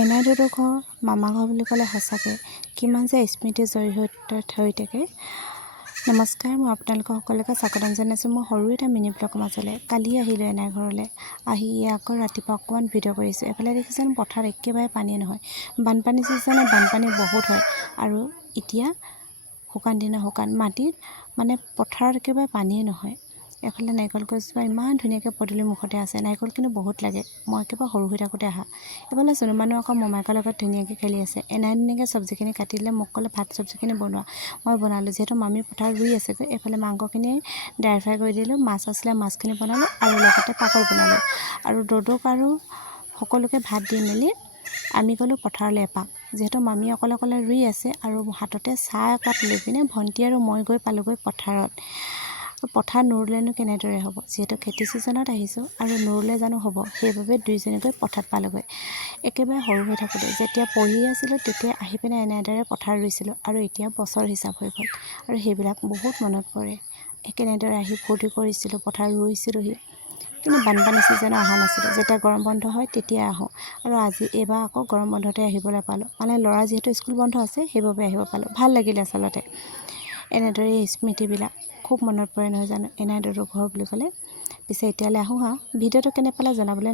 এনাইদেউৰ ঘৰ মামা ঘৰ বুলি ক'লে সঁচাকৈ কিমান যে স্মৃতি জড়িত হৈ থাকে। নমস্কাৰ, মই আপোনালোকৰ সকলোকে স্বাগতম জনাইছোঁ মই সৰু এটা মিনি ব্লগৰ মাজলৈ। কালি আহিলোঁ এনাই ঘৰলৈ, আহি আকৌ ৰাতিপুৱা অকণমান ভিডিঅ' কৰিছোঁ। এফালে দেখিছেন পথাৰত একেবাৰে পানী নহয়, বানপানী ছিজনত বানপানী বহুত হয়। আৰু এতিয়া শুকান দিনৰ শুকান মাটিত মানে পথাৰত একেবাৰে পানীয়ে নহয়। এফালে নাৰিকল গছজোপা ইমান ধুনীয়াকৈ পদূলি মুখতে আছে, নাৰিকল কিন্তু বহুত লাগে। মই একেবাৰে সৰু হৈ থাকোঁতে আহা। এইফালে চুনু মানুহ আকৌ মমায়েকৰ লগত ধুনীয়াকৈ খেলি আছে। এনাই ধুনীয়াকৈ চব্জিখিনি কাটি দিলে, মোক ক'লে ভাত চব্জিখিনি বনোৱা। মই বনালোঁ, যিহেতু মামী পথাৰত ৰুই আছেগৈ। এইফালে মাংসখিনি ড্ৰাই ফ্ৰাই কৰি দিলোঁ, মাছ আছিলে মাছখিনি বনালোঁ আৰু লগতে পাপৰ বনালোঁ। আৰু দদৌক আৰু সকলোকে ভাত দি মেলি আমি গ'লোঁ পথাৰলৈ এপাক, যিহেতু মামী অকলে অকলে ৰুই আছে। আৰু হাততে চাহ একাপ লৈ পিনে ভণ্টি আৰু মই গৈ পালোঁগৈ পথাৰত। পথাৰ নুৰুলেনো কেনেদৰে হ'ব, যিহেতু খেতি ছিজনত আহিছোঁ আৰু নুৰুলে জানো হ'ব। সেইবাবে দুইজনী গৈ পথাৰত পালোঁগৈ। একেবাৰে সৰু হৈ থাকোঁতে যেতিয়া পঢ়ি আছিলোঁ তেতিয়া আহি পিনে এনেদৰে পথাৰ ৰুইছিলোঁ। আৰু এতিয়া বছৰ হিচাপ হৈ গ'ল আৰু সেইবিলাক বহুত মনত পৰে। কেনেদৰে আহি ফূৰ্তি কৰিছিলোঁ, পথাৰ ৰুইছিলোঁহি। কিন্তু বানপানী ছিজনত অহা নাছিলোঁ, যেতিয়া গৰম বন্ধ হয় তেতিয়া আহোঁ। আৰু এইবাৰ আকৌ গৰম বন্ধতে আহিবলৈ পালোঁ, মানে ল'ৰা যিহেতু স্কুল বন্ধ আছে সেইবাবে আহিব পালোঁ। ভাল লাগিলে আচলতে। এনেদৰে এই স্মৃতিবিলাক খুব মনত পৰে নহয় জানো, এনাইদেউৰ ঘৰ বুলি ক'লে। পিছে এতিয়ালৈ আহোঁ ভিডিঅ'টো কেনে পালে জনাবলৈ